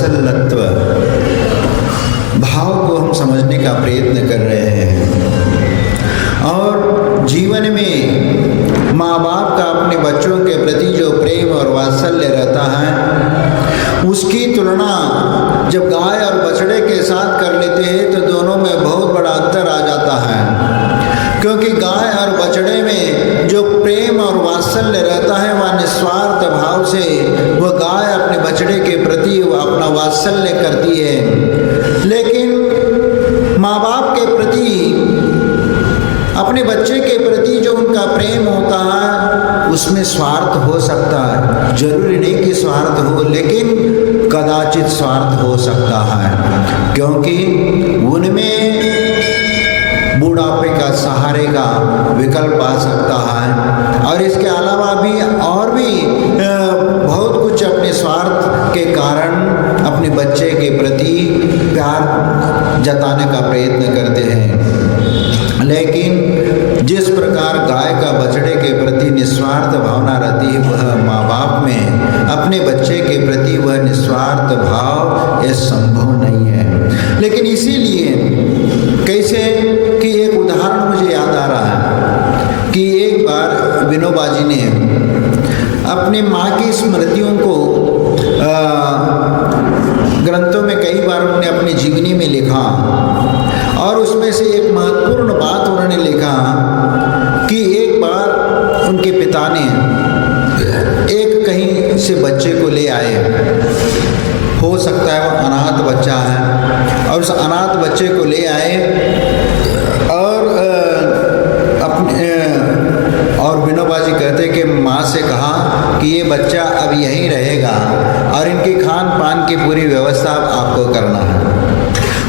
वात्सल्यत्व भाव को हम समझने का प्रयत्न कर रहे हैं। और जीवन में माँ बाप का अपने बच्चों के प्रति जो प्रेम और वात्सल्य रहता है, उसकी तुलना जब गाय और बछड़े के साथ कर लेते हैं तो दोनों में बहुत बड़ा अंतर आ जाता है। क्योंकि गाय और बछड़े में जो प्रेम और वात्सल्य रहता है वह निस्वार्थ भाव से वह गाय अपने बछड़े के प्रति अपना वात्सल्य करती है। लेकिन माँ बाप के प्रति, अपने बच्चे के प्रति जो उनका प्रेम होता है उसमें स्वार्थ हो सकता है। जरूरी नहीं कि स्वार्थ हो, लेकिन कदाचित स्वार्थ हो सकता है, क्योंकि उनमें बुढ़ापे का सहारे का विकल्प आ सकता है। और इसके अलावा भी और भी बहुत कुछ अपने स्वार्थ के कारण अपने बच्चे के प्रति प्यार जताने का प्रयत्न करते हैं। लेकिन जिस प्रकार गाय का बछड़े के प्रति निस्वार्थ भावना रहती है, वह माँ बाप में अपने बच्चे के प्रति वह निस्वार्थ भाव यह संभव नहीं है। लेकिन इसीलिए कैसे कि एक उदाहरण मुझे याद आ रहा है कि एक बार विनोबा जी ने अपनी माँ की स्मृतियों को ग्रंथों में कई बार उन्होंने अपनी जीवनी में लिखा, और उसमें से एक महत्वपूर्ण बात उन्होंने लिखा कि एक बार उनके पिता ने एक कहीं से बच्चे को ले आए, हो सकता है वो अनाथ बच्चा है, और उस अनाथ बच्चे को ले आए और विनोबा जी कहते कि माँ से कहा कि ये बच्चा अब यहीं रहेगा और इनकी खान पान की पूरी व्यवस्था आपको करना है।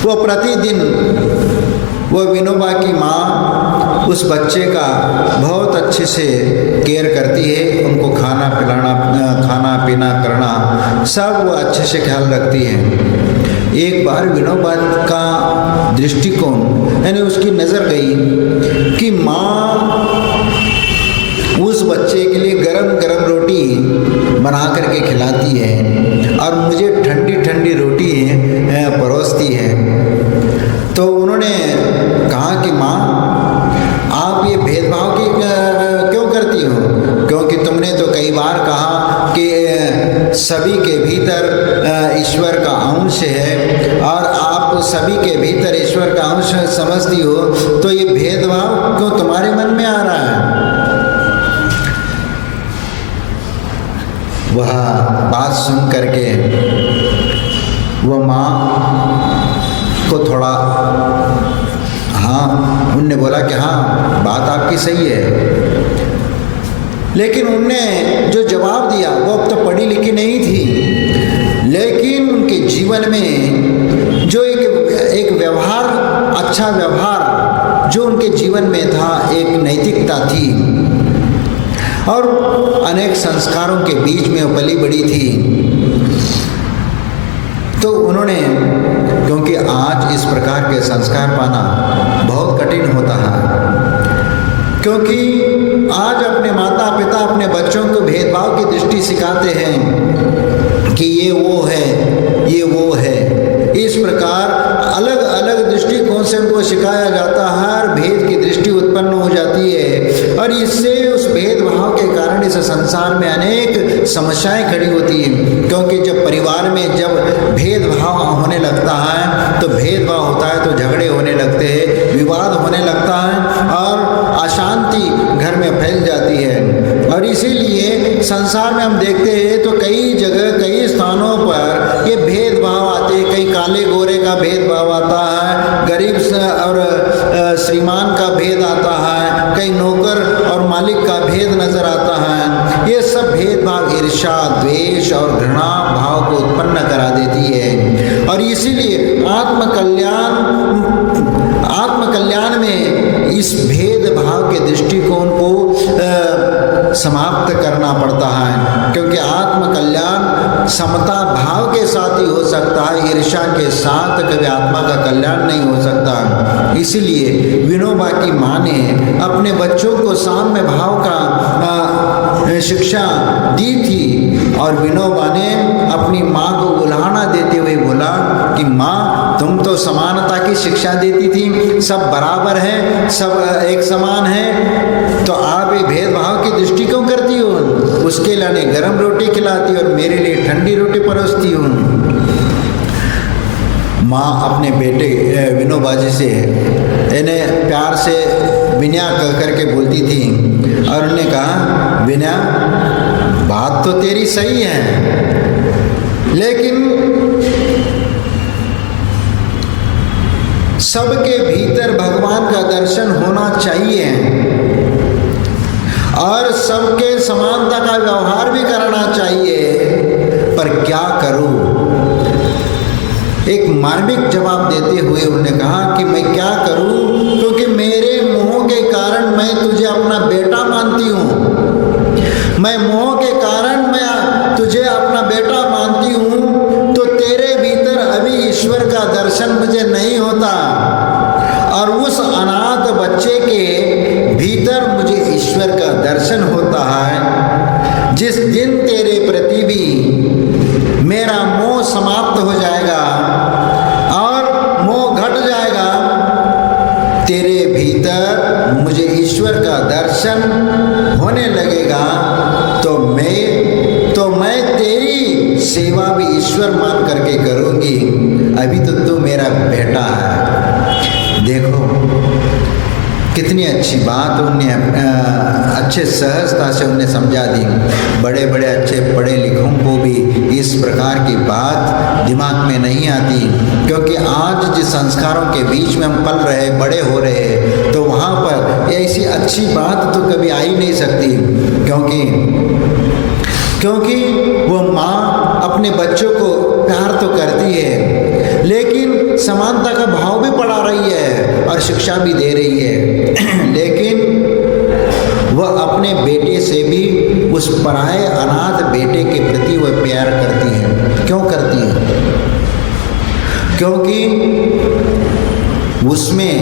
वो प्रतिदिन वो विनोबा की माँ उस बच्चे का बहुत अच्छे से केयर करती है, उनको खाना पिलाना, खाना पीना करना सब वो अच्छे से ख्याल रखती है। एक बार विनोबा का दृष्टिकोण यानी उसकी नज़र गई कि माँ उस बच्चे के लिए गरम गरम रोटी बना करके खिलाती है और मुझे ठंडी ठंडी रोटी परोसती है। तो उन्होंने कहा कि माँ आप ये भेदभाव क्यों करती हो, क्योंकि तुमने तो कई बार कहा कि सभी के भीतर ईश्वर का अंश है और आप सभी के भीतर ईश्वर का अंश समझती हो, तो ये भेदभाव क्यों तुम्हारे मन में आ रहा है। वह बात सुन करके वह माँ को थोड़ा उनने बोला कि हाँ बात आपकी सही है, लेकिन उनने जो जवाब दिया वो अब तो पढ़ी लिखी नहीं थी, लेकिन उनके जीवन में जो एक व्यवहार, अच्छा व्यवहार जो उनके जीवन में था, एक नैतिकता थी और अनेक संस्कारों के बीच में वो पली बड़ी थी। तो उन्होंने, क्योंकि आज इस प्रकार के संस्कार पाना बहुत कठिन होता है, क्योंकि आज अपने माता पिता अपने बच्चों को भेदभाव की दृष्टि सिखाते हैं कि ये वो है, ये वो है। इस प्रकार अलग अलग दृष्टिकोण से उनको सिखाया जाता है और भेद की दृष्टि उत्पन्न हो जाती है, और इससे उस भेदभाव के कारण इस संसार में अनेक समस्याएं खड़ी होती हैं। क्योंकि जब परिवार में जब भेदभाव होने लगता है तो भेदभाव होता है तो झगड़े होने लगते हैं, विवाद होने लगता है और अशांति घर में फैल जाती है। और इसीलिए संसार में हम देखते हैं तो कई जगह कई स्थानों पर ये भेदभाव आते हैं। कहीं काले गोरे का भेदभाव आता है, गरीब और श्रीमान का भेद आता है, कहीं नौकर और मालिक का भेद नजर आता है। ये सब भेदभाव ईर्ष्या, द्वेष और घृणा भाव को उत्पन्न करा देती है। और इसीलिए आत्मकल्याण में इस भेदभाव के दृष्टिकोण को समाप्त करना पड़ता है, क्योंकि आत्मकल्याण समता भाव के साथ ही हो सकता है, ईर्ष्या के साथ कभी आत्मा का कल्याण नहीं हो सकता। इसीलिए विनोबा की माँ ने अपने बच्चों को साम्य भाव का शिक्षा दी थी। और विनोबा ने अपनी माँ को उल्हाना देते हुए बोला कि माँ, तुम तो समानता की शिक्षा देती थी, सब बराबर हैं, सब एक समान हैं, तो आप ये भेदभाव की दृष्टि क्यों करती हो? उसके लिए गरम रोटी खिलाती और मेरे लिए ठंडी रोटी परोसती हो। माँ अपने बेटे विनोबा जी से इन्हें प्यार से विनया कह करके बोलती थी और उन्होंने कहा, विनया, बात तो तेरी सही है, लेकिन सबके भीतर भगवान का दर्शन होना चाहिए और सबके समानता का व्यवहार भी करना चाहिए, पर क्या करूं? एक मार्मिक जवाब देते हुए उन्होंने कहा कि मैं क्या करूं, क्योंकि मेरे मोह के कारण मैं तुझे अपना बेटा मानती हूं, मैं मोह के कारण मैं तुझे अपना बेटा मानती हूं, तो तेरे भीतर अभी ईश्वर का दर्शन मुझे नहीं होता और उस अनाथ बच्चे के भीतर मुझे ईश्वर का दर्शन होता है। जिस दिन तेरे प्रति भी मेरा मोह समाप्त हो जाएगा और मोह घट जाएगा, तेरे भीतर मुझे ईश्वर का दर्शन होने लगेगा, तो मैं तेरी सेवा भी ईश्वर मान करके करूंगी। अभी तो तू मेरा बेटा है। देखो कितनी अच्छी बात उन्हें अच्छे सहजता से उन्हें समझा दी। बड़े बड़े अच्छे पढ़े लिखों को भी इस प्रकार की बात दिमाग में नहीं आती, क्योंकि आज जिस संस्कारों के बीच में हम पल रहे, बड़े हो रहे, तो वहाँ पर ऐसी अच्छी बात तो कभी आ ही नहीं सकती, क्योंकि वो माँ अपने बच्चों को प्यार तो करती है, लेकिन समानता का भाव भी पढ़ा रही है और शिक्षा भी दे रही है, लेकिन वह अपने बेटे से भी उस पराये अनाथ बेटे के प्रति वह प्यार करती है। क्यों करती है? क्योंकि उसमें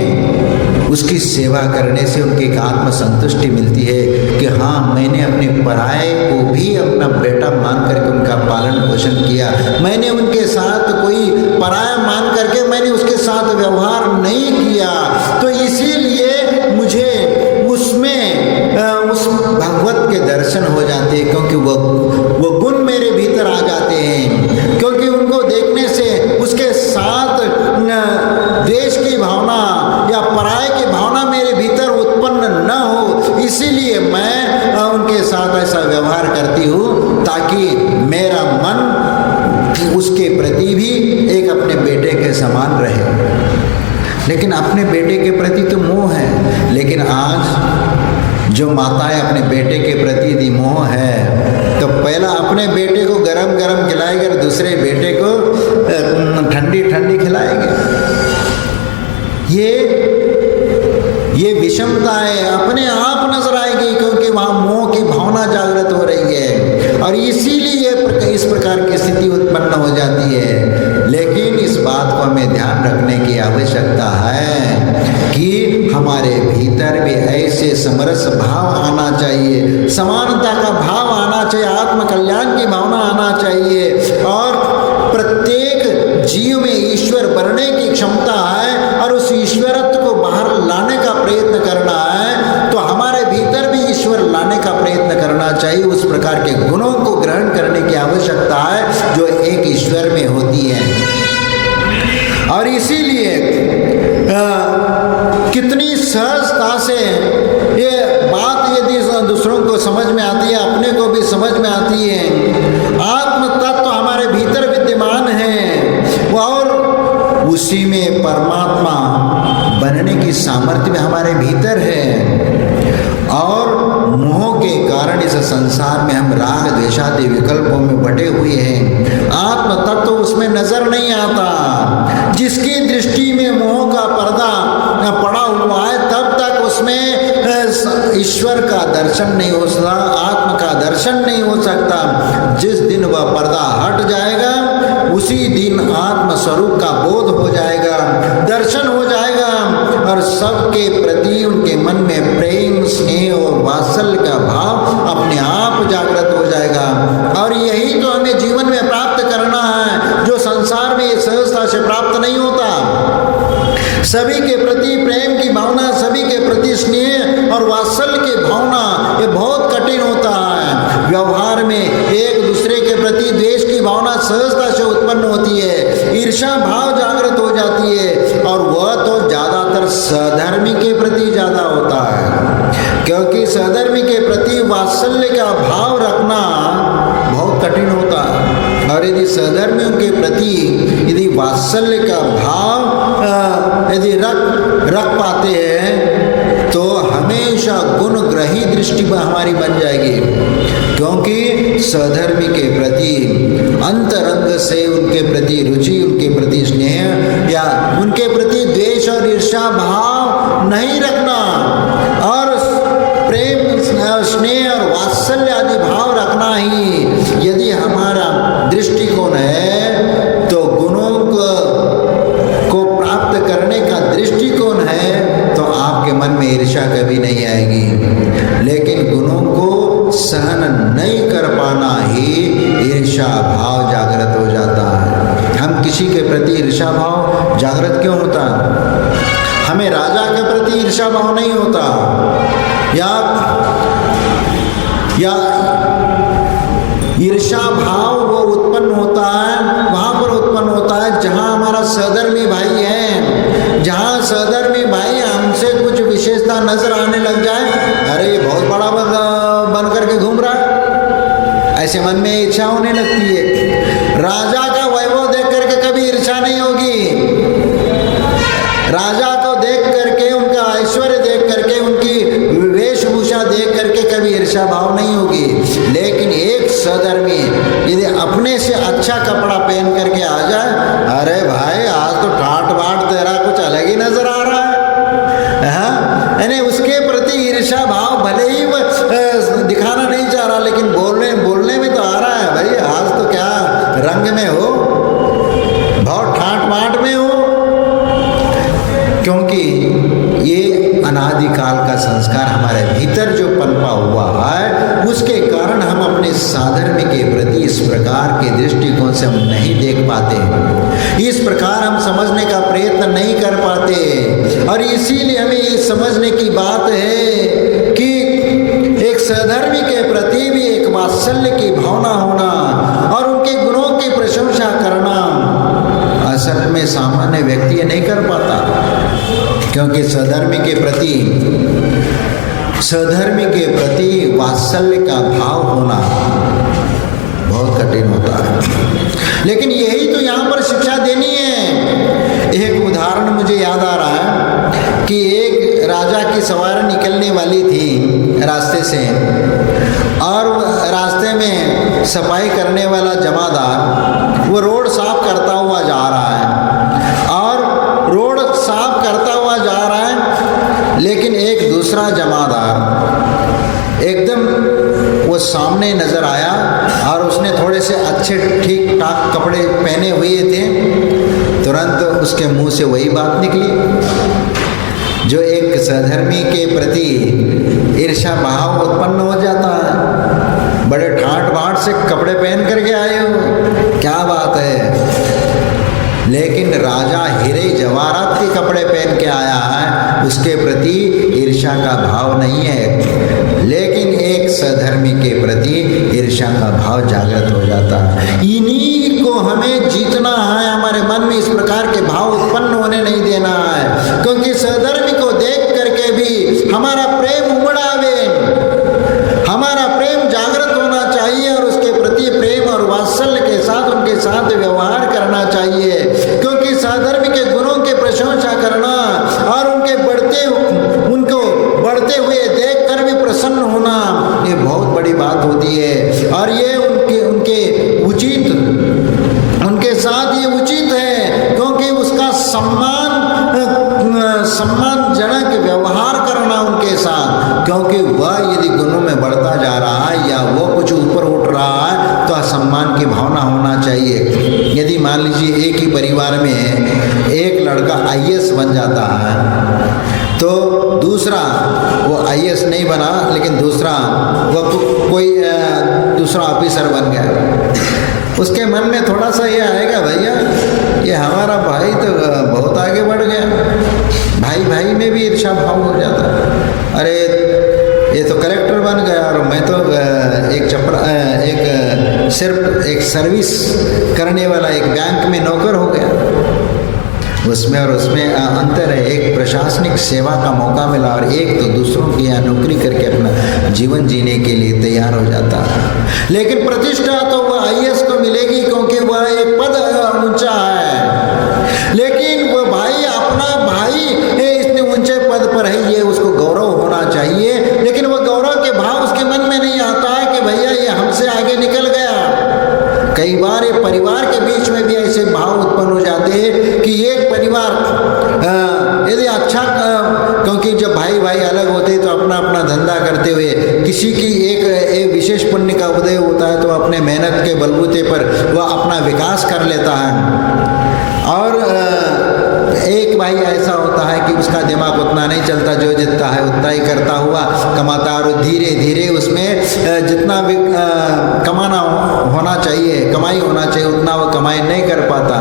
उसकी सेवा करने से उनकी एक आत्मसंतुष्टि मिलती है कि हाँ, मैंने अपने पराये को भी अपना बेटा मान करके उनका पालन पोषण किया, मैंने उनके साथ कोई पराया मान करके मैंने उसके साथ व्यवहार नहीं किया, तो इसीलिए मुझे उसमें उस भगवत के दर्शन हो जाते हैं, क्योंकि वो गुण मेरे भीतर आ जाते हैं, क्योंकि उनको देखने से उसके साथ द्वेष की भावना या पराये की भावना मेरे भीतर उत्पन्न न हो, इसीलिए मैं उनके साथ ऐसा व्यवहार करती हूँ ताकि मेरा मन उसके प्रति भी एक अपने बेटे के समान रहे। लेकिन अपने बेटे के प्रति तो मोह है, लेकिन आज जो माताएं अपने बेटे के प्रति यदि मोह है, तो पहला अपने बेटे को गरम गरम खिलाएंगे और दूसरे बेटे को ठंडी ठंडी खिलाएंगे। ये विषमताएं अपने आप नजर आएगी, क्योंकि वहाँ मोह की भावना जागृत हो रही है और इसीलिए इस प्रकार की स्थिति उत्पन्न हो जाती है। लेकिन इस बात को हमें ध्यान रखने की आवश्यकता है कि हमारे भीतर भी ऐसे समरस भाव आना चाहिए, समानता का भाव आना चाहिए, आत्मकल्याण की भावना आना चाहिए और प्रत्येक जीव में ईश्वर बनने की क्षमता है और उस ईश्वरत्व को बाहर लाने का प्रयत्न करना है, तो हमारे भीतर भी ईश्वर लाने का प्रयत्न करना चाहिए। उस प्रकार के गुणों को ग्रहण करने की आवश्यकता है जो एक ईश्वर में होती है। और इसीलिए कितनी सहजता से ये बात यदि दूसरों को समझ में आती है, अपने को भी समझ में आती है। आत्म तत्व हमारे भीतर विद्यमान है और उसी में परमात्मा बनने की सामर्थ्य भी हमारे भीतर है और मोह के कारण इस संसार में हम राग द्वेषादि विकल्पों में बटे हुए हैं। आत्म तत्व उसमें नजर नहीं आता। जिसकी दृष्टि में मोह का पर्दा पड़ा हुआ है, तब तक उसमें ईश्वर का दर्शन नहीं हो सकता, आत्म का दर्शन नहीं हो सकता। जिस दिन वह पर्दा हट जाएगा, उसी दिन आत्म स्वरूप का बोध हो जाएगा, दर्शन हो जाएगा और सबके प्रति उनके मन में प्रेम, स्नेह और वात्सल्य का भाव अपने आप और वात्सल्य की भावना ये बहुत कठिन होता है। व्यवहार में एक दूसरे के प्रति द्वेष की भावना सहजता से उत्पन्न होती है, ईर्ष्या भाव जागृत हो जाती है, और वह तो ज़्यादातर सधर्मी के प्रति ज़्यादा होता है, क्योंकि सधर्मी के प्रति वात्सल्य का भाव रखना बहुत कठिन होता है। और यदि सधर्मियों के प्रति यदि वात्सल्य का भाव यदि रख पाते हैं तो हमेशा गुणग्रही दृष्टि हमारी बन जाएगी, क्योंकि सधर्मी के प्रति अंतरंग से उनके प्रति रुचि, उनके प्रति स्नेह या उनके प्रति द्वेष और ईर्ष्या भाव नहीं रखना, और प्रेम स्नेह और वात्सल्य आदि भाव रखना ही यदि हमारा दृष्टिकोण है, तो गुणों को प्राप्त करने का दृष्टिकोण है, तो आपके मन में ईर्ष्या कभी नहीं आएगी। लेकिन गुणों को सहन नहीं कर पाना ही ईर्ष्या भाव जागृत हो जाता है। हम किसी के प्रति ईर्ष्या भाव जागृत क्यों होता है? हमें राजा के प्रति ईर्ष्या भाव नहीं होता, या ईर्ष्या भाव वो उत्पन्न होता है, वहां पर उत्पन्न होता है जहां हमारा सहधर्मी भाई है, जहां सहधर्मी भाई हमसे कुछ विशेषता नजर आने लग जाए, अरे ये बहुत बड़ा बन करके घूम रहा है, ऐसे मन में इच्छा होने लगती है। राजा का वैभव देख करके कभी ईर्ष्या नहीं होगी, राजा को देख करके, उनका ऐश्वर्य देख करके, उनकी वेशभूषा देख करके कभी ईर्ष्या भाव नहीं होगी। लेकिन एक सधर्मी यदि अपने से अच्छा कपड़ा पहन करके आ जाए, अरे भाई आज तो ठाट बाट तेरा कुछ अलग ही नजर आ रहा है, हाँ, यानी उसके प्रति ईर्ष्या भाव भले ही दिखाना नहीं चाह रहा, लेकिन बोलने में तो आ रहा है, भाई आज तो क्या रंग में हो, बहुत ठाट बाट में हो, क्योंकि ये अनादिकाल का संस्कार हमारे भीतर जो पनपा हुआ है, उसके कारण हम अपने साधर्म्य के प्रति इस प्रकार के दृष्टिकोण से हम नहीं देख पाते, इस प्रकार हम समझने का प्रयत्न नहीं कर पाते। और इसीलिए हमें ये समझने की बात है कि एक सधर्मी के प्रति भी एक वात्सल्य की भावना होना और उनके गुणों की प्रशंसा करना असल में सामान्य व्यक्ति नहीं कर पाता, क्योंकि सधर्मी के प्रति वात्सल्य का भाव होना बहुत कठिन होता है। लेकिन यही तो यहाँ पर शिक्षा देनी है। एक उदाहरण मुझे याद आ रहा है कि एक राजा की सवारी निकलने वाली थी रास्ते से, और रास्ते में सफाई करने वाला जमादार वो रोड साफ करता हुआ जा रहा है, और रोड साफ करता हुआ जा रहा है, लेकिन एक दूसरा जमादार एकदम वो सामने नजर आया, और उसने थोड़े से अच्छे ठीक ठाक कपड़े पहने हुए थे। तुरंत उसके मुंह से वही बात निकली जो एक सधर्मी के प्रति ईर्ष्या भाव उत्पन्न हो जाता है। बड़े ठाट बाट से कपड़े पहन करके आए हो, क्या बात है। लेकिन राजा हीरे जवाहरात के कपड़े पहन के आया है, उसके प्रति ईर्ष्या का भाव नहीं है, लेकिन एक सधर्मी के प्रति ईर्ष्या का भाव जागृत हो जाता है। इन्हीं को हमें जीतना है, हमारे मन में इस प्रकार के भाव उत्पन्न होने नहीं देना है, क्योंकि सधर्मी को देख करके भी हमारा प्रेम उमड़ावे, हमारा प्रेम जागृत होना चाहिए, और उसके प्रति प्रेम और वात्सल्य के साथ उनके साथ व्यवहार करना चाहिए, क्योंकि सधर्मी के गुणों की प्रशंसा करना और उनको बढ़ते हुए देखकर भी प्रसन्न होना, ये बहुत बड़ी बात होती है। और ये उनके साथ ये उचित है, क्योंकि उसका सम्मानजनक व्यवहार करना उनके साथ, क्योंकि वह यदि गुणों में बढ़ता जा रहा है या वो कुछ ऊपर उठ रहा है तो सम्मान की भावना होना चाहिए। यदि मान लीजिए एक ही परिवार में एक लड़का आईएएस बन जाता है, तो दूसरा वो आईएएस नहीं बना, लेकिन दूसरा वो कोई दूसरा ऑफिसर बन गया, उसके मन में थोड़ा सा ये आएगा, भैया ये हमारा भाई तो बहुत आगे बढ़ गया, भाई में भी ईर्ष्या भाव हो जाता है। अरे सर्विस करने वाला एक बैंक में नौकर हो गया, उसमें और उसमें अंतर है। एक प्रशासनिक सेवा का मौका मिला और एक तो दूसरों की यहाँ नौकरी करके अपना जीवन जीने के लिए तैयार हो जाता है। लेकिन प्रतिष्ठा तो वह IAS को मिलेगी क्योंकि वह एक पद ऊंचा है, लेकिन वह भाई अपना भाई इतने ऊंचे पद पर है, ये उसको गौरव होना चाहिए, लेकिन वह गौरव के भाव उसके मन में नहीं आता है कि भैया ये हमसे आगे निकल गया। कई बार ये परिवार के बीच में भी ऐसे भाव उत्पन्न हो जाते हैं कि एक परिवार यदि अच्छा, क्योंकि जब भाई भाई अलग होते हैं तो अपना अपना धंधा करते हुए किसी की एक विशेष पुण्य का उदय होता है तो अपने मेहनत के बलबूते पर वह अपना विकास कर लेता है। और एक भाई ऐसा होता है कि उसका दिमाग उतना नहीं चलता, जो जितना है उतना ही करता हुआ कमाता, और धीरे धीरे उसमें जितना भी कमाना होना चाहिए, कमाई होना चाहिए, उतना वो कमाई नहीं कर पाता।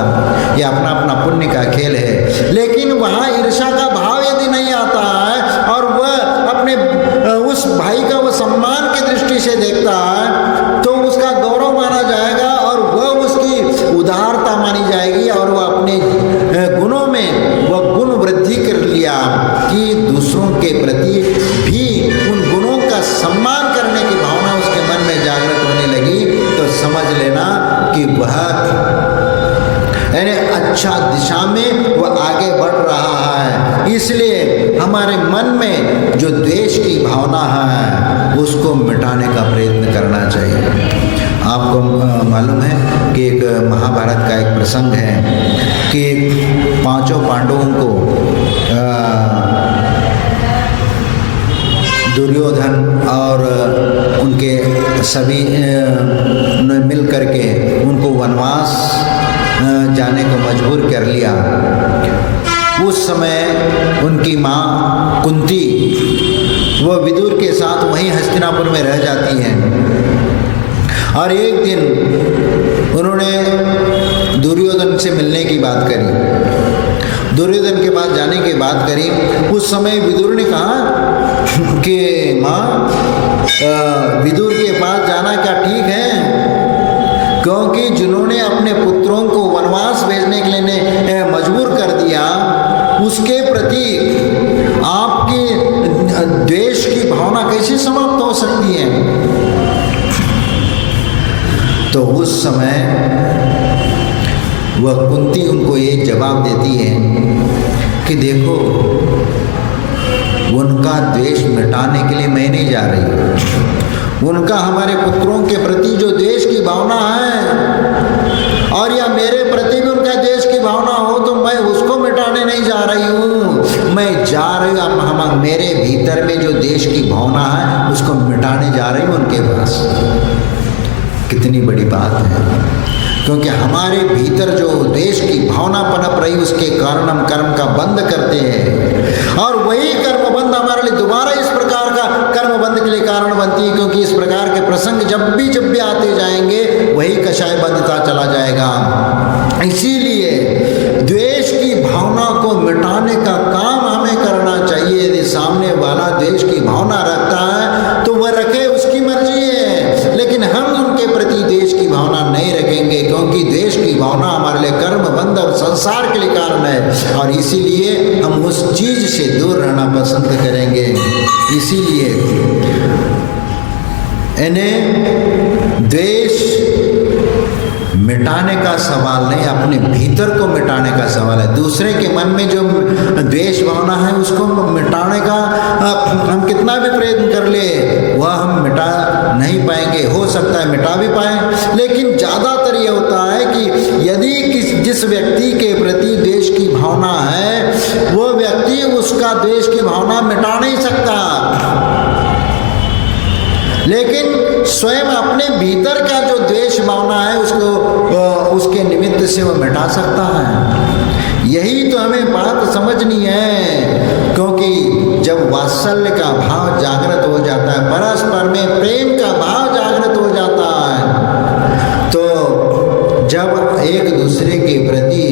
ये अपना अपना पुण्य का खेल है। लेकिन वहाँ ईर्ष्या का भाव यदि नहीं आता है और वह अपने उस भाई का वो सम्मान की दृष्टि से देखता है तो उसका गौरव माना जाएगा और वह उसकी उदारता मानी जाएगी, और वह अपने गुणों में वह गुण वृद्धि कर लिया कि दूसरों के प्रति भी उन गुणों का सम्मान करने की भावना उसके मन में जागृत होने लगी, तो समझ लेना कि वह यानी अच्छा दिशा में वह आगे बढ़ रहा है। इसलिए हमारे मन में जो द्वेष की भावना है उसको मिटाने का प्रयत्न करना चाहिए। आपको मालूम है कि एक महाभारत का एक प्रसंग है कि पांचों पांडवों को दुर्योधन और उनके सभी ने मिल करके उनको वनवास जाने को मजबूर कर लिया। उस समय उनकी माँ कुंती वह विदुर के साथ वहीं हस्तिनापुर में रह जाती हैं, और एक दिन उन्होंने दुर्योधन से मिलने की बात करी। दुर्योधन के पास जाने की बात करी। उस समय विदुर ने कहा कि माँ, विदुर के पास जाना क्या ठीक है? क्योंकि जिन्होंने अपने पुत्रों को वनवास भेजने के लिए मजबूर कर दिया, उसके प्रति आपकी द्वेष की भावना कैसे समाप्त हो सकती है? तो उस समय वह कुंती उनको ये जवाब देती है कि देखो, उनका द्वेष मिटाने के लिए मैं नहीं जा रही। उनका हमारे पुत्रों के प्रति जो द्वेष की भावना है और या मेरे प्रति भी उनका द्वेष की भावना हो तो मैं उसको मिटाने नहीं जा रही हूँ। मैं जा रही हूँ हम मेरे भीतर में जो द्वेष की भावना है उसको मिटाने जा रही हूँ उनके पास। कितनी बड़ी बात है, क्योंकि हमारे भीतर जो देश की भावना पनप रही उसके कारण हम कर्म का बंद करते हैं, और वही कर्म बंद हमारे लिए दोबारा इस प्रकार का कर्म बंद के लिए कारण बनती है, क्योंकि इस प्रकार के प्रसंग जब भी आते जाएंगे वही कषाय बंधता चला जाएगा। इसीलिए द्वेष की भावना को मिटाने का काम हमें करना चाहिए। यदि सामने वाला द्वेष की भावना रखता है तो वह रखे, उसकी मर्जी है, लेकिन हम उनके प्रति द्वेष की भावना नहीं रखेंगे, क्योंकि द्वेष की भावना हमारे लिए कर्म बंध और संसार के लिए कारण है, और इसीलिए हम उस चीज से दूर रहना पसंद करेंगे। इसीलिए इन्हें द्वेष मिटाने का सवाल नहीं, अपने भीतर को मिटाने का सवाल है। दूसरे के मन में जो द्वेष भावना है उसको मिटाने का हम कितना भी प्रयत्न कर ले वह हम मिटा नहीं पाएंगे। हो सकता है मिटा भी पाएं, लेकिन ज़्यादातर ये होता है कि यदि जिस व्यक्ति के प्रति द्वेष की भावना है वो व्यक्ति उसका द्वेष की भावना मिटा नहीं सकता, लेकिन स्वयं अपने भीतर का जो द्वेष भावना है उसको उसके निमित्त से वो मिटा सकता है। यही तो हमें बात समझनी है, क्योंकि जब वात्सल्य का भाव जागृत हो जाता है, परस्पर में प्रेम का भाव जागृत हो जाता है, तो जब एक दूसरे के प्रति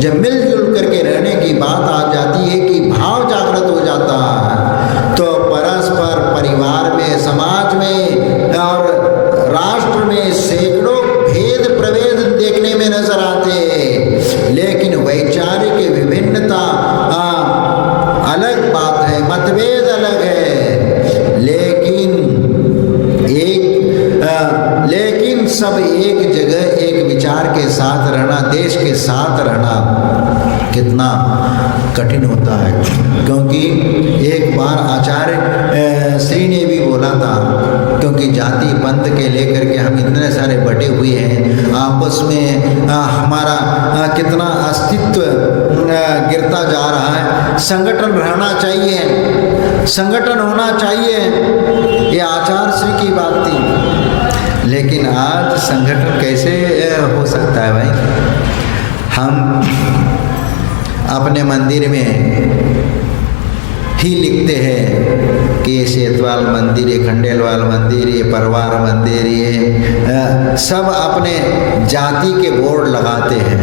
जब मिलजुल करके रहने की बात आ जाती है कि भाव जागृत हो जाता है, तो परस्पर परिवार में, समाज में और राष्ट्र में सैकड़ों भेद कठिन होता है, क्योंकि एक बार आचार्य श्री ने भी बोला था, क्योंकि जाति पंथ के लेकर के हम इतने सारे बटे हुए हैं, आपस में हमारा कितना अस्तित्व गिरता जा रहा है। संगठन रहना चाहिए, संगठन होना चाहिए, ये आचार्य श्री की बात थी। लेकिन आज संगठन कैसे हो सकता है भाई? हम अपने मंदिर में ही लिखते हैं कि ये सेतवाल मंदिर, ये खंडेलवाल मंदिर, ये परवार मंदिर, ये सब अपने जाति के बोर्ड लगाते हैं।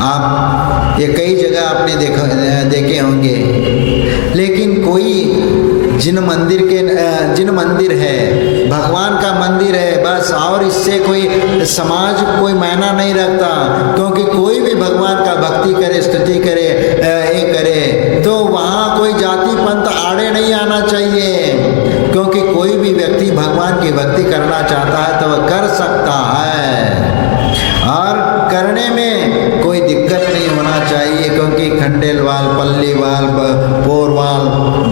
आप ये कई जगह आपने देखे होंगे, लेकिन कोई जिन मंदिर है, भगवान का मंदिर है बस, और इससे कोई समाज कोई मायना नहीं रखता, क्योंकि कोई भी भगवान का भक्ति करे, स्तुति करे, ये करे, तो वहाँ कोई जाति पंथ आड़े नहीं आना चाहिए, क्योंकि कोई भी व्यक्ति भगवान की भक्ति करना चाहता है तो वह कर सकता है, और करने में कोई दिक्कत नहीं होना चाहिए, क्योंकि खंडेलवाल, पल्लीवाल, पोरवाल,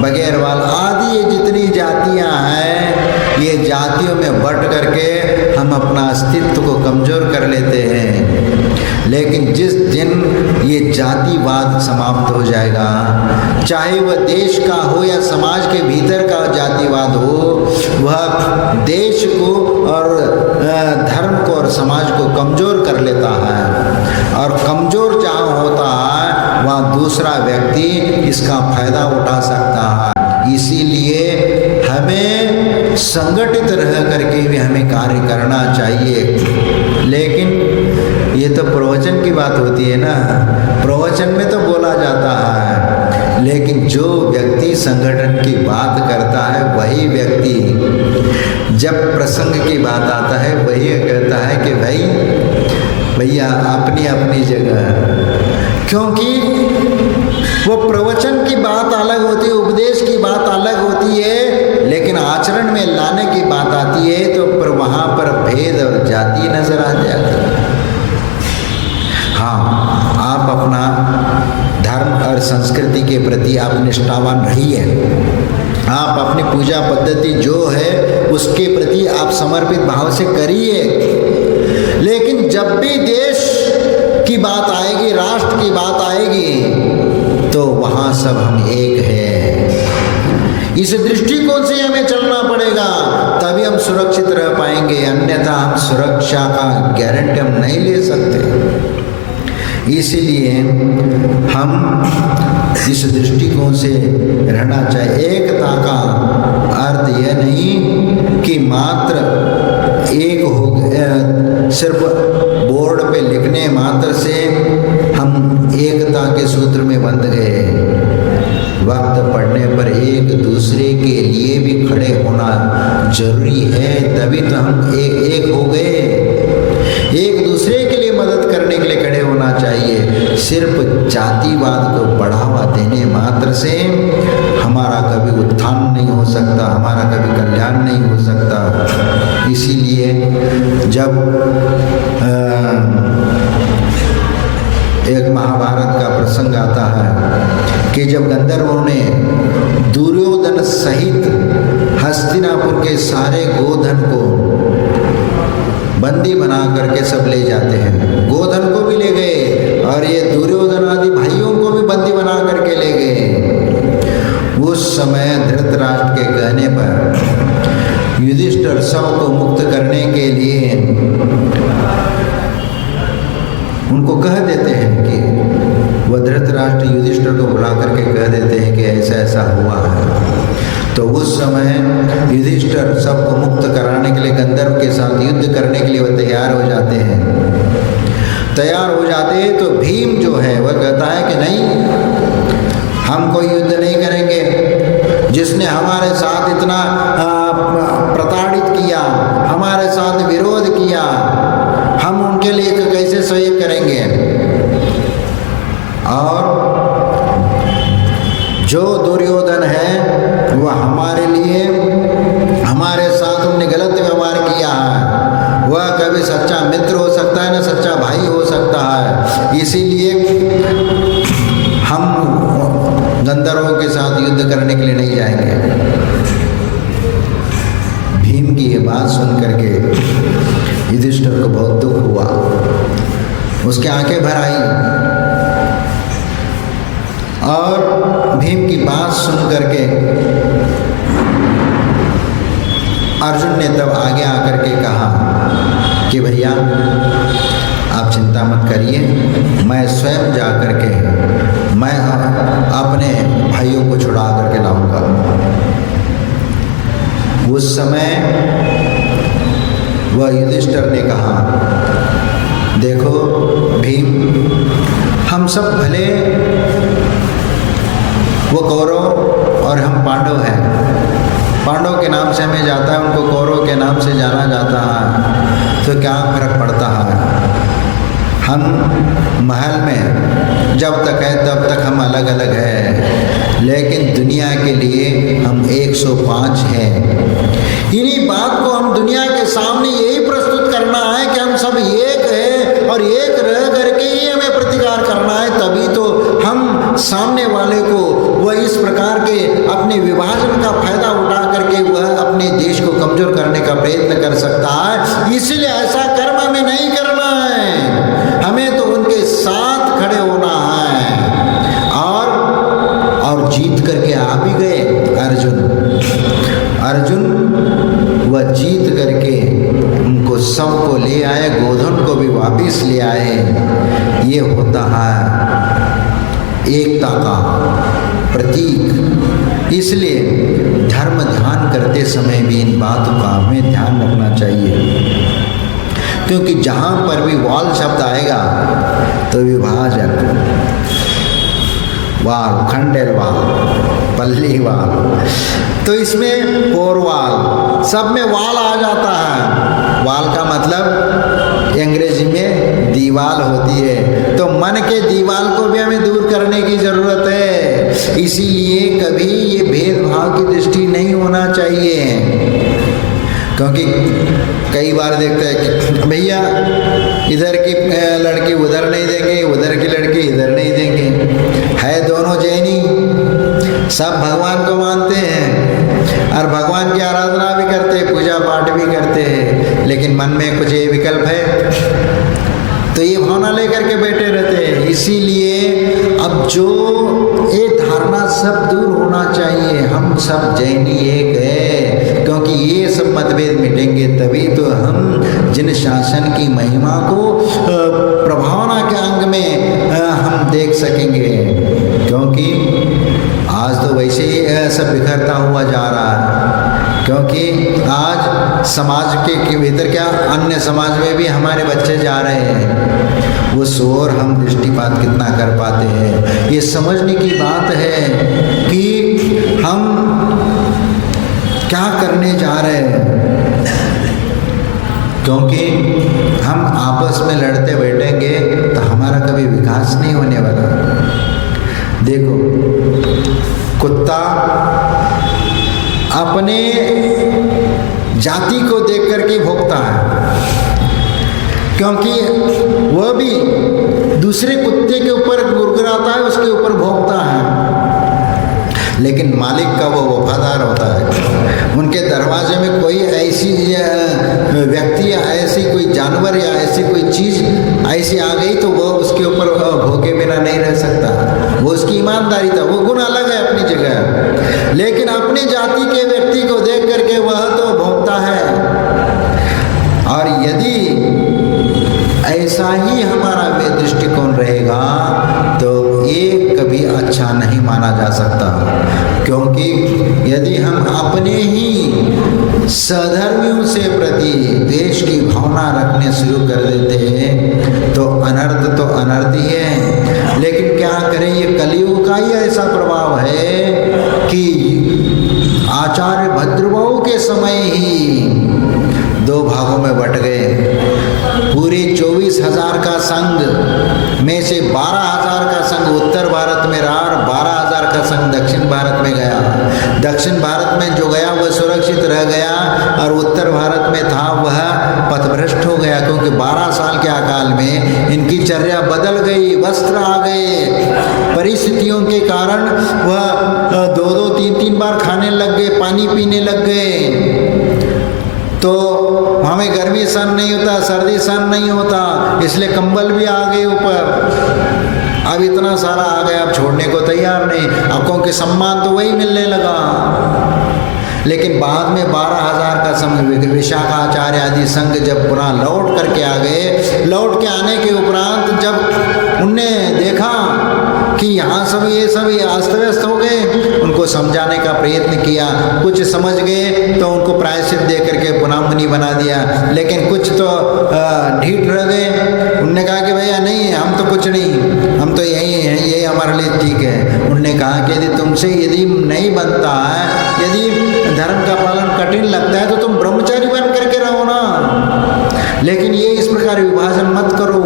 बगैरवाल आदि ये जितनी जातियां हैं, ये जातियों में बट करके हम अपना अस्तित्व को कमज़ोर कर लेते हैं। लेकिन जिस दिन ये जातिवाद समाप्त हो जाएगा, चाहे वह देश का हो या समाज के भीतर का जातिवाद हो, वह देश को और धर्म को और समाज को कमज़ोर कर लेता है, और कमज़ोर जहाँ होता है वहाँ दूसरा व्यक्ति इसका फायदा उठा सकता है। इसीलिए हमें संगठित रह करके भी हमें कार्य करना चाहिए। लेकिन ये तो प्रवचन की बात होती है ना, प्रवचन में तो बोला जाता है, लेकिन जो व्यक्ति संगठन की बात करता है वही व्यक्ति जब प्रसंग की बात आता है वही कहता है कि भाई भैया अपनी अपनी जगह, क्योंकि वो प्रवचन की बात अलग होती है, उपदेश की बात अलग होती है, लेकिन आचरण में लाने की बात आती है तो पर वहाँ पर भेद और जाति नजर आ जाती है। हाँ, आप अपना धर्म और संस्कृति के प्रति आप निष्ठावान रहिए, आप अपनी पूजा पद्धति जो है उसके प्रति आप समर्पित भाव से करिए, लेकिन जब भी देश की बात आएगी, राष्ट्र की बात आएगी, तो वहाँ सब हम एक हैं। इस दृष्टिकोण से हमें चलना पड़ेगा, तभी हम सुरक्षित रह पाएंगे, अन्यथा हम सुरक्षा का गारंटी हम नहीं ले सकते। इसीलिए हम इस दृष्टिकोण से रहना चाहिए। एकता का अर्थ यह नहीं कि मात्र एक हो सिर्फ बोर्ड पे लिखने मात्र से हम एकता के सूत्र में बंध गए। वक्त पड़ने पर एक दूसरे के लिए भी खड़े होना जरूरी है, तभी तो हम एक हो गए। एक दूसरे के लिए मदद करने के लिए खड़े होना चाहिए। सिर्फ जातिवाद को बढ़ावा देने मात्र से हमारा कभी उत्थान नहीं हो सकता, हमारा कभी कल्याण नहीं हो सकता। इसीलिए जब एक महाभारत का प्रसंग आता है कि जब गंधर्वों ने दुर्योधन सहित हस्तिनापुर के सारे गोधन को बंदी बना करके सब ले जाते हैं, गोधन को भी ले गए और ये दुर्योधन आदि भाइयों को भी बंदी बना करके ले गए। उस समय धृतराष्ट्र के कहने पर युधिष्ठिर सबको मुक्त करने के लिए उनको कह देते हैं कि वह धृतराष्ट्र युधिष्ठिर को बुला करके कह देते हैं कि ऐसा ऐसा हुआ है। तो उस समय युधिष्ठिर सबको मुक्त कराने के लिए गंधर्व के साथ युद्ध करने के लिए वह तैयार हो जाते हैं। तैयार हो जाते हैं तो भीम जो है वह कहता है कि नहीं, हम कोई युद्ध नहीं करेंगे। जिसने हमारे साथ इतना प्रताड़ित किया, हमारे साथ विरोध किया, हम उनके लिए कैसे सहयोग करेंगे। और जो दुर्योधन है वह हमारे लिए, हमारे साथ उन्होंने गलत व्यवहार किया है, वह कभी सच्चा मित्र हो सकता है न सच्चा भाई हो सकता है। इसीलिए जाएंगे। भीम की ये बात सुन करके युधिष्ठिर को बहुत दुख हुआ, उसकी आंखें भर आई और भीम की बात सुन करके अर्जुन ने तब आगे आकर के कहा कि भैया आप चिंता मत करिए, मैं स्वयं जा करके मैं अपने भाइयों को छुड़ा करके लाऊंगा। उस समय वह युधिष्ठिर ने कहा, देखो भीम, हम सब भले वो कौरव और हम पांडव हैं, पांडव के नाम से हमें जाता है, उनको कौरव के नाम से जाना जाता है, तो क्या फर्क पड़ता है। हम महल में जब तक है तब तक हम अलग अलग हैं, लेकिन दुनिया के लिए हम 105 हैं। इन्हीं बात को हम दुनिया के सामने यही प्रस्तुत करना है कि हम सब एक हैं और एक रह करके ही हमें प्रतिकार करना है, तभी तो हम सामने वाले को वह इस प्रकार के अपने विभाजन का फायदा उठा करके वह अपने देश को कमजोर करने का प्रयत्न कर सकता है। इसलिए ऐसा कर्म हमें नहीं करना है, हमें तो उनके साथ खड़े होना है। और जीत करके आ भी गए अर्जुन वह जीत करके उनको सबको ले आए, गोधन को भी वापिस ले आए। ये होता है एकता का प्रतीक। इसलिए धर्म ध्यान करते समय भी इन बातों का हमें ध्यान रखना चाहिए, क्योंकि जहाँ पर भी वाल शब्द आएगा तो विभाजन, वाल, खंडेल वाल, पल्ली वाल, तो इसमें पोरवाल, सब में वाल आ जाता है। वाल का मतलब अंग्रेजी में दीवाल होती है, तो मन के दीवाल को भी हमें दूर करने की जरूरत है। इसीलिए कभी ये भेदभाव की दृष्टि नहीं होना चाहिए, क्योंकि कई बार देखते हैं कि भैया इधर की लड़की उधर नहीं देंगे, उधर की लड़की इधर नहीं देंगे। है दोनों जैनी, सब भगवान को मानते हैं और भगवान की आराधना भी करते हैं, पूजा पाठ भी करते हैं, लेकिन मन में कुछ ये विकल्प है तो ये भावना लेकर के बैठे रहते हैं। इसीलिए अब जो ये धारणा सब दूर होना चाहिए, हम सब जैनी एक है, क्योंकि ये सब मतभेद मिटेंगे तभी तो हम जिन शासन की महिमा को प्रभावना के अंग में हम देख सकेंगे। क्योंकि आज तो वैसे ही सब बिखरता हुआ जा रहा है, क्योंकि आज समाज के भीतर क्या अन्य समाज में भी हमारे बच्चे जा रहे हैं, वो सोर हम दृष्टिपात कितना कर पाते हैं। ये समझने की बात है कि हम क्या करने जा रहे हैं, क्योंकि हम आपस में लड़ते बैठेंगे तो हमारा कभी विकास नहीं होने वाला। देखो, कुत्ता अपने जाति को देख करके भौंकता है, क्योंकि वह भी दूसरे कुत्ते के ऊपर गुरगुराता है, उसके ऊपर भौंकता है, लेकिन मालिक का वो वफादार होता है। उनके दरवाजे में कोई ऐसी व्यक्ति या ऐसी कोई जानवर या ऐसी कोई चीज़ ऐसी आ गई तो वो उसके ऊपर भौंके बिना नहीं रह सकता। वो उसकी ईमानदारी था, वो गुण अलग है अपनी जगह, लेकिन अपनी जाति के व्यक्ति को देख करके वह तो भौंकता है। और यदि ऐसा ही हमारा वे दृष्टिकोण रहेगा तो ये कभी अच्छा नहीं माना जा सकता, क्योंकि यदि हम अपने ही सहधर्मियों से प्रति देश की भावना रखने शुरू कर देते हैं तो अनर्थ ही है। लेकिन क्या करें, ये कलियुग का ही ऐसा प्रभाव है कि आचार्य भद्रबाहु के समय ही दो भागों में बट गए। पूरे 24,000 का संघ में से 12,000 का संघ उत्तर भारत में रहा और 12,000 का संघ दक्षिण भारत में गया। दक्षिण भारत में जो गया वह सुरक्षित रह गया और उत्तर भारत में था वह पथभ्रष्ट हो गया, क्योंकि 12 साल के अकाल में इनकी चर्या बदल गई, वस्त्र आ गए, परिस्थितियों के कारण वह 2-2, 3-3 बार खाने लग गए, पानी पीने लग गए। तो हमें गर्मी सहन नहीं होता, सर्दी सहन नहीं होता, इसलिए कंबल भी आ गए ऊपर। अब इतना सारा आ गया, अब छोड़ने को तैयार नहीं, अब क्योंकि सम्मान तो वही मिलने लगा। लेकिन बाद में 12,000 का समय विशाखाचार्य आदि संघ जब पुनः लौट करके आ गए, लौट के आने के उपरांत जब उनने देखा कि यहाँ सब ये अस्त व्यस्त हो गए, उनको समझाने का प्रयत्न किया, कुछ समझ गए तो उनको प्रायश्चित दे करके पुनः मुनि बना दिया, लेकिन कुछ तो ढीठ रह गए। उनने कहा कि भैया नहीं, हम तो कुछ नहीं, हम तो यही हैं, यही हमारे लिए ठीक है। उनने कहा कि यदि तुमसे यदि नहीं बनता है, यदि धर्म का पालन कठिन लगता है तो तुम ब्रह्मचारी बन करके रहो ना, लेकिन ये इस प्रकार विभाजन मत करो,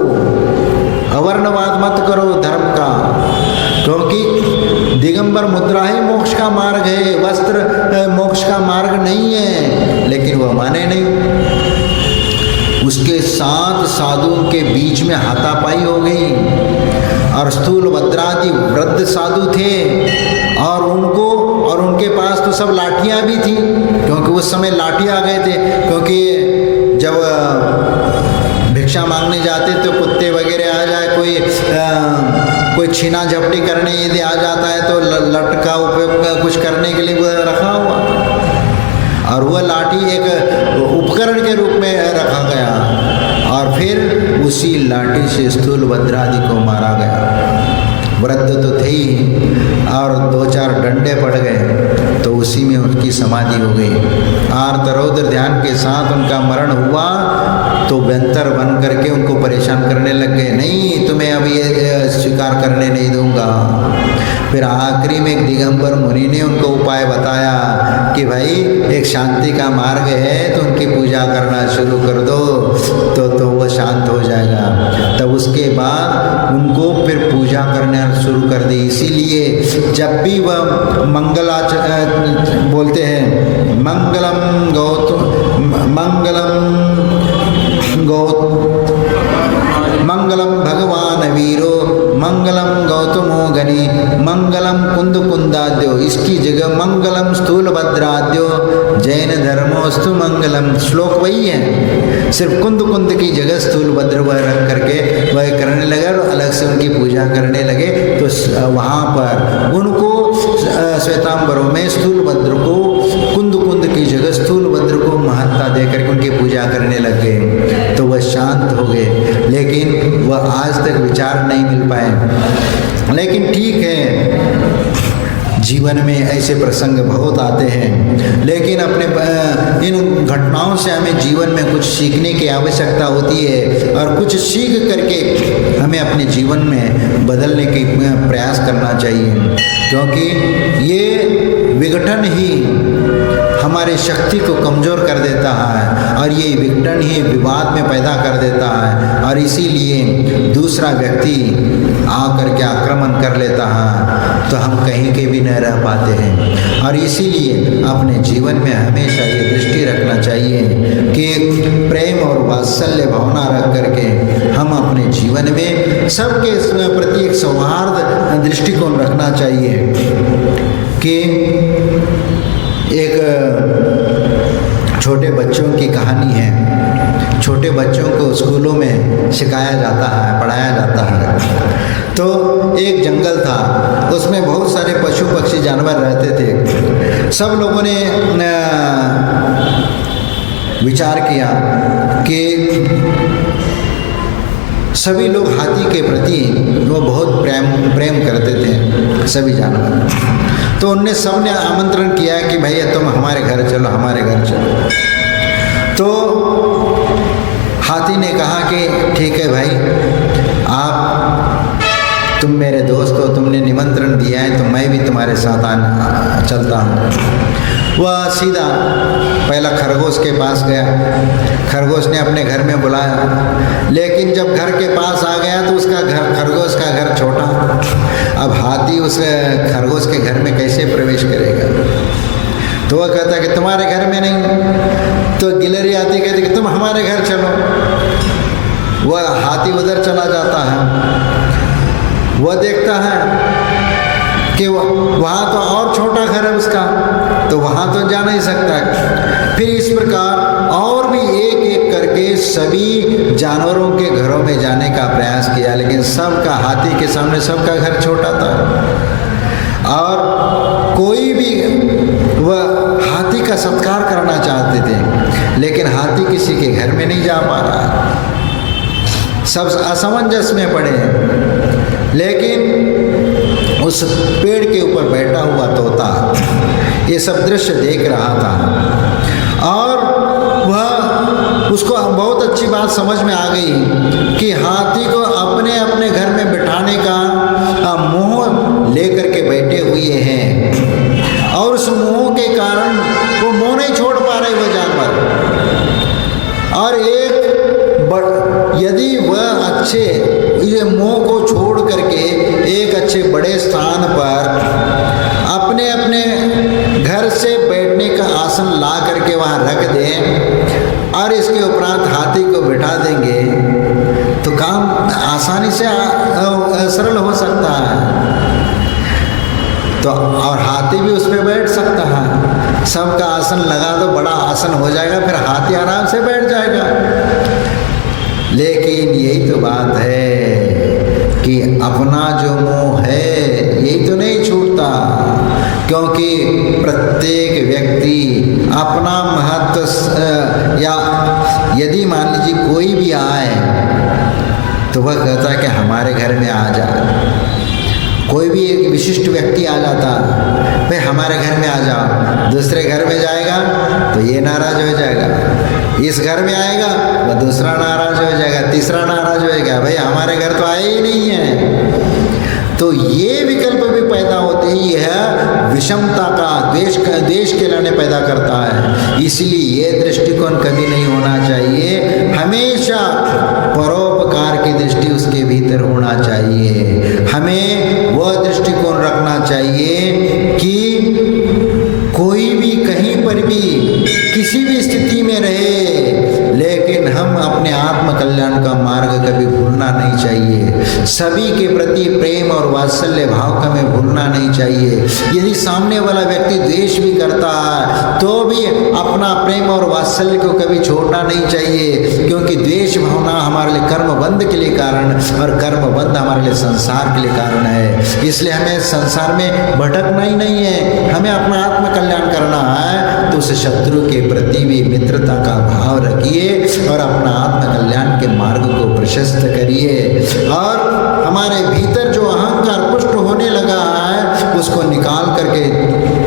अवर्णवाद मत करो धर्म का, क्योंकि दिगंबर मुद्रा ही मोक्ष का मार्ग है, वस्त्र मोक्ष का मार्ग नहीं है। लेकिन वह माने नहीं। उसके साथ साधुओं के बीच में हाथापाई हो गई और स्थूल भद्रादि वृद्ध साधु थे और उनके पास तो सब लाठियां भी थी, क्योंकि उस समय लाठी आ गए थे, क्योंकि जब भिक्षा मांगने जाते तो कुत्ते वगैरह आ जाए, कोई छीना झपटी करने यदि आ जाता है तो लटका उपयोग कुछ करने के लिए वो रखा हुआ, और वह लाठी एक उपकरण के रूप में रखा गया और फिर उसी लाठी से स्थूल भद्रादि को मारा गया। वृद्ध तो थे ही और 2-4 डंडे पड़ गए तो उसी में उनकी समाधि हो गई। आर्तरौद्र ध्यान के साथ उनका मरण हुआ तो बेंतर बन करके उनको परेशान करने लग गए, नहीं तुम्हें अब ये स्वीकार करने नहीं दूंगा। फिर आखिरी में एक दिगंबर मुनि ने उनको उपाय बताया कि भाई एक शांति का मार्ग है, तो उनकी पूजा करना शुरू कर दो तो वो शांत हो जाएगा। तब उसके बाद उनको फिर पूजा करना शुरू कर दी। इसीलिए जब भी वह बोलते हैं मंगलम भगवान वीरो, मंगलम गौतमो गनी, मंगलम कुंद कुंदाद्यो, इसकी जगह मंगलम स्थूल भद्राद्यो, जैन धर्मोस्तु मंगलम। श्लोक वही है, सिर्फ कुंद की जगह स्थूल भद्र वह रख करके वह करने लगे और अलग से उनकी पूजा करने लगे। तो वहाँ पर उनको श्वेतांबरों में स्थूल भद्र को कुंद की जगह स्थूल भद्र को महत्ता दे करके उनकी पूजा करने लग गए, तो वह शांत हो गए। लेकिन वह आज तक विचार नहीं मिल पाए। लेकिन ठीक है, जीवन में ऐसे प्रसंग बहुत आते हैं, लेकिन अपने इन घटनाओं से हमें जीवन में कुछ सीखने की आवश्यकता होती है और कुछ सीख करके हमें अपने जीवन में बदलने की प्रयास करना चाहिए, क्योंकि ये विघटन ही हमारे शक्ति को कमज़ोर कर देता है और ये विघटन ही विवाद में पैदा कर देता है और इसीलिए दूसरा व्यक्ति आकर के आक्रमण कर लेता है तो हम कहीं के भी न रह पाते हैं। और इसीलिए अपने जीवन में हमेशा ये दृष्टि रखना चाहिए कि प्रेम और वात्सल्य भावना रख करके हम अपने जीवन में सबके प्रति एक सौहार्द दृष्टिकोण रखना चाहिए। कि एक छोटे बच्चों की कहानी है। छोटे बच्चों को स्कूलों में सिखाया जाता है, पढ़ाया जाता है। तो एक जंगल था, उसमें बहुत सारे पशु पक्षी जानवर रहते थे। सब लोगों ने विचार किया कि सभी लोग हाथी के प्रति वो बहुत प्रेम करते थे, सभी जानवर। तो उनने सबने आमंत्रण किया कि भैया तुम हमारे घर चलो, हमारे घर चलो। तो हाथी ने कहा कि ठीक है भाई, तुम मेरे दोस्त हो, तुमने निमंत्रण दिया है तो मैं भी तुम्हारे साथ चलता हूँ। वह सीधा पहला खरगोश के पास गया। खरगोश ने अपने घर में बुलाया, लेकिन जब घर के पास आ गया तो उसका घर, खरगोश का घर छोटा। अब हाथी उस खरगोश के घर में कैसे प्रवेश करेगा? तो वह कहता है कि तुम्हारे घर में नहीं, तो गिलहरी आती कहती कि तुम हमारे घर चलो। वह हाथी उधर चला जाता है, वह देखता है कि वहाँ तो और छोटा घर है उसका, तो वहाँ तो जा नहीं सकता। फिर इस प्रकार और भी एक एक करके सभी जानवरों के घरों में जाने का प्रयास किया, लेकिन सबका, हाथी के सामने सबका घर छोटा था और कोई भी वह हाथी का सत्कार करना चाहते थे, लेकिन हाथी किसी के घर में नहीं जा पा रहा, सब असमंजस में पड़े हैं। लेकिन उस पेड़ के ऊपर बैठा हुआ तोता ये सब दृश्य देख रहा था और वह, उसको बहुत अच्छी बात समझ में आ गई कि हाथी को अपने अपने घर में बिठाने का मोह लेकर के बैठे हुए हैं और उस मोह के कारण वो मोह नहीं छोड़ पा रहे वो जानवर। और यदि वह अच्छे ये मोह को छोड़ करके एक अच्छे बड़े स्थान पर अपने अपने घर से बैठने का आसन ला करके वहाँ रख दें और इसके उपरांत हाथी को बिठा देंगे तो काम आसानी से सरल हो सकता है। तो और हाथी भी उस पर बैठ सकता है, सबका आसन लगा दो, बड़ा आसन हो जाएगा, फिर हाथी आराम से बैठ जाएगा। लेकिन यही तो बात है कि अपना जो मोह है यही तो नहीं छूटता, क्योंकि प्रत्येक व्यक्ति अपना महत्व, या यदि मान लीजिए कोई भी आए तो वह कहता है कि हमारे घर में आ जा। कोई भी एक विशिष्ट व्यक्ति आ जाता, भाई हमारे घर में आ जाओ, दूसरे घर में जाएगा तो ये नाराज हो जाएगा, इस घर में आएगा वह दूसरा नाराज हो जाएगा, तीसरा नाराज हो जाएगा, भाई हमारे घर तो आए ही नहीं है। तो ये विकल्प भी पैदा होते हैं, यह विषमता का, द्वेष के लाने पैदा करता है। इसलिए ये दृष्टिकोण कभी नहीं होना चाहिए, हमेशा परोपकार की दृष्टि उसके भीतर होना चाहिए। हमें वह दृष्टिकोण रखना चाहिए कि कोई भी कहीं पर भी किसी भी स्थिति में रहे, लेकिन हम अपने आत्म कल्याण का मार्ग कभी भूलना नहीं चाहिए। सभी के प्रति प्रेम और वात्सल्य भाव का हमें भूलना नहीं चाहिए। यदि सामने वाला व्यक्ति द्वेष भी करता है तो भी अपना प्रेम और वात्सल्य को कभी छोड़ना नहीं चाहिए, क्योंकि द्वेष भावना हमारे लिए कर्म बंध के लिए कारण और कर्म बंध हमारे लिए संसार के लिए कारण है। इसलिए हमें संसार में भटकना ही नहीं है, हमें अपना आत्म कल्याण करना है। तो उस शत्रु के प्रति भी मित्रता का भाव रखिए और अपना आत्म कल्याण के मार्ग को प्रशस्त करिए। और हमारे भीतर जो अहंकार पुष्ट होने लगा है उसको निकाल करके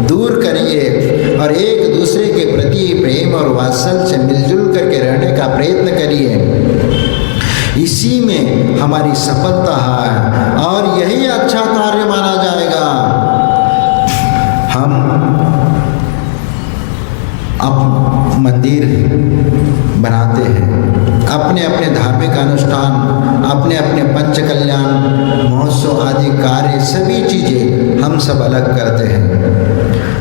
दूर करिए और एक दूसरे के प्रति प्रेम और वात्सल्य से मिलजुल करके रहने का प्रयत्न करिए। इसी में हमारी सफलता है और यही अच्छा कार्य माना जाएगा। हम अब मंदिर बनाते हैं, अपने अपने धार्मिक अनुष्ठान, अपने अपने पंच कल्याण महोत्सव आदि कार्य, सभी चीज़ें हम सब अलग करते हैं।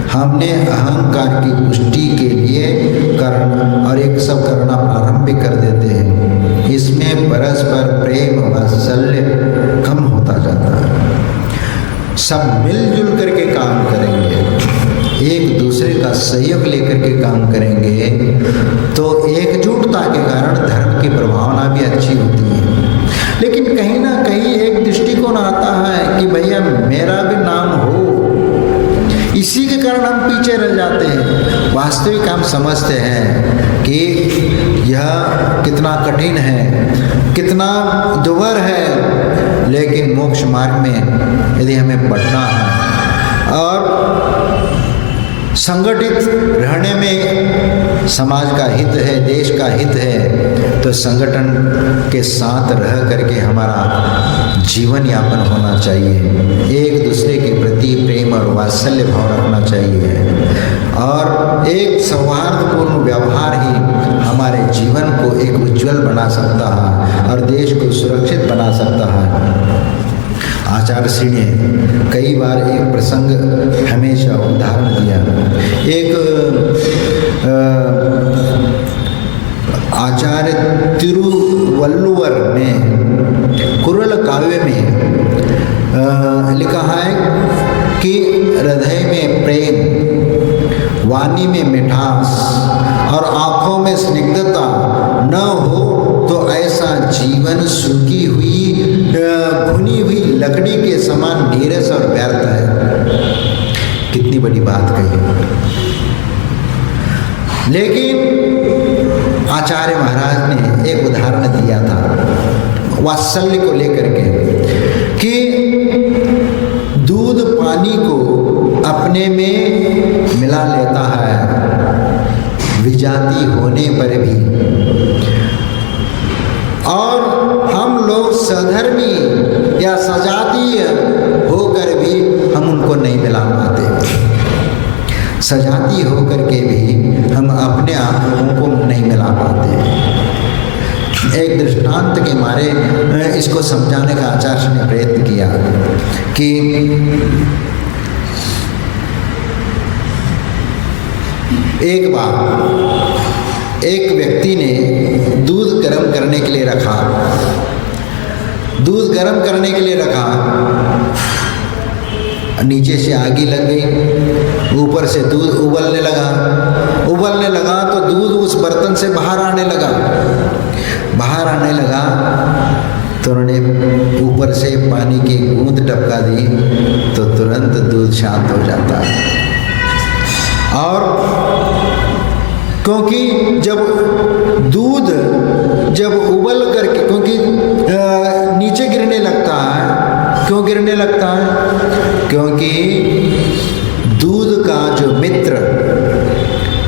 हमने अहंकार की पुष्टि के लिए करना और एक सब करना प्रारंभ कर देते हैं। इसमें परस्पर प्रेम वात्सल्य कम होता जाता है। सब मिलजुल करके काम करेंगे, एक दूसरे का सहयोग लेकर के काम करेंगे तो एकजुटता के कारण धर्म की प्रभावना भी अच्छी होती है। लेकिन कहीं ना कहीं एक दृष्टिकोण आता है कि भैया मेरा भी नाम हो, इसी के कारण हम पीछे रह जाते हैं। वास्तविक हम समझते हैं कि यह कितना कठिन है, कितना दुर्भर है, लेकिन मोक्ष मार्ग में यदि हमें बढ़ना है और संगठित रहने में समाज का हित है, देश का हित है, तो संगठन के साथ रह करके हमारा जीवन यापन होना चाहिए। एक दूसरे के प्रति प्रेम और वात्सल्य भाव रखना चाहिए और एक सौहार्दपूर्ण व्यवहार ही हमारे जीवन को एक उज्जवल बना सकता है और देश को सुरक्षित बना सकता है। आज आचार्य श्री ने कई बार एक प्रसंग हमेशा उदाहरण दिया। एक आचार्य तिरुवल्लुवर ने कुरल काव्य में लिखा है कि हृदय में प्रेम, वाणी में मिठास और आंखों में स्निग्धता न हो तो ऐसा जीवन सूखी हुई भुनी हुई लकड़ी के समान नीरस और व्यर्थ है। कितनी बड़ी बात कही। लेकिन आचार्य महाराज ने एक उदाहरण दिया था वात्सल्य को लेकर के कि दूध पानी को अपने में मिला लेता है विजाती होने पर भी, और हम लोग सधर्मी या सजातीय होकर भी हम उनको नहीं मिला पाते। सजातीय होकर के भी हम अपने आप लोगों को नहीं मिला पाते। एक दृष्टांत के मारे इसको समझाने का आचार्य ने प्रयत्न किया कि एक बार एक व्यक्ति ने दूध गर्म करने के लिए रखा। दूध गर्म करने के लिए रखा, नीचे से आग लग गई, ऊपर से दूध उबलने लगा तो दूध उस बर्तन से बाहर आने लगा तो उन्होंने ऊपर से पानी की बूंद टपका दी तो तुरंत दूध शांत हो जाता है। और क्योंकि जब दूध उबल करके, क्योंकि नीचे गिरने लगता है, क्यों गिरने लगता है? क्योंकि दूध का जो मित्र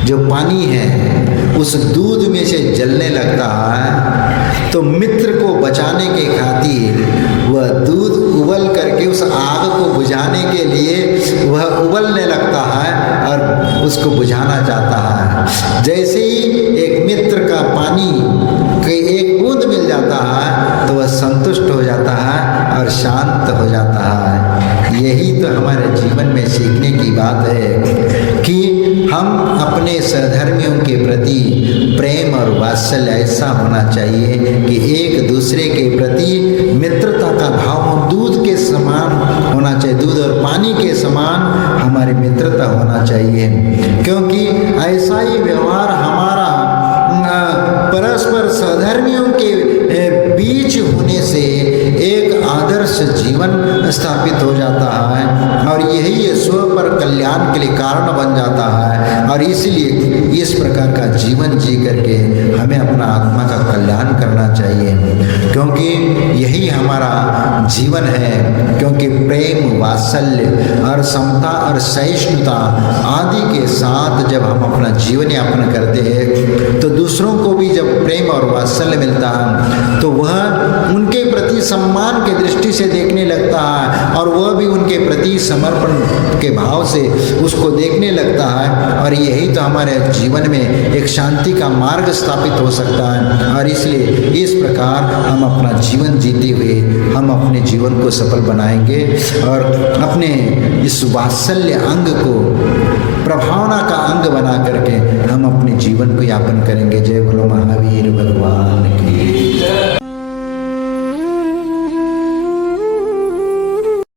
जो पानी है उस दूध में से जलने लगता है, तो मित्र को बचाने के खातिर वह दूध उबल करके उस आग को बुझाने के लिए वह उबलने लगता है और उसको बुझाना चाहता है। जैसे ही एक मित्र का पानी की एक बूंद मिल जाता है तो वह संतुष्ट हो जाता है और शांत हो जाता है। यही तो हमारे जीवन में सीखने की बात है कि हम अपने सहधर्मियों के प्रति प्रेम और वात्सल्य ऐसा होना चाहिए कि एक दूसरे के प्रति मित्रता का भाव दूध के समान होना चाहिए, दूध और पानी के समान हमारी मित्रता होना चाहिए। क्योंकि ऐसा ही व्यवहार हमारा परस्पर सहधर्मियों के बीच होने से एक आदर्श जीवन स्थापित हो जाता है और यही स्व पर कल्याण के लिए कारण बन जाता है। और इसलिए इस प्रकार का जीवन जी करके हमें अपना आत्मा का कल्याण करना चाहिए, क्योंकि यही हमारा जीवन है। क्योंकि प्रेम, वात्सल्य और समता और सहिष्णुता आदि के साथ जब हम अपना जीवन यापन करते हैं तो दूसरों को भी जब प्रेम और वात्सल्य मिलता है तो वह उनके प्रति सम्मान के दृष्टि से देखने लगता है और वह भी उनके प्रति समर्पण के भाव से उसको देखने लगता है। और यही तो हमारे जीवन में एक शांति का मार्ग स्थापित हो सकता है। और इसलिए इस प्रकार हम अपना जीवन जीते हुए हम अपने जीवन को सफल बनाएंगे और अपने इस वात्सल्य अंग को प्रभावना का अंग बना करके हम अपने जीवन को यापन करेंगे। जय बोलो महाराज।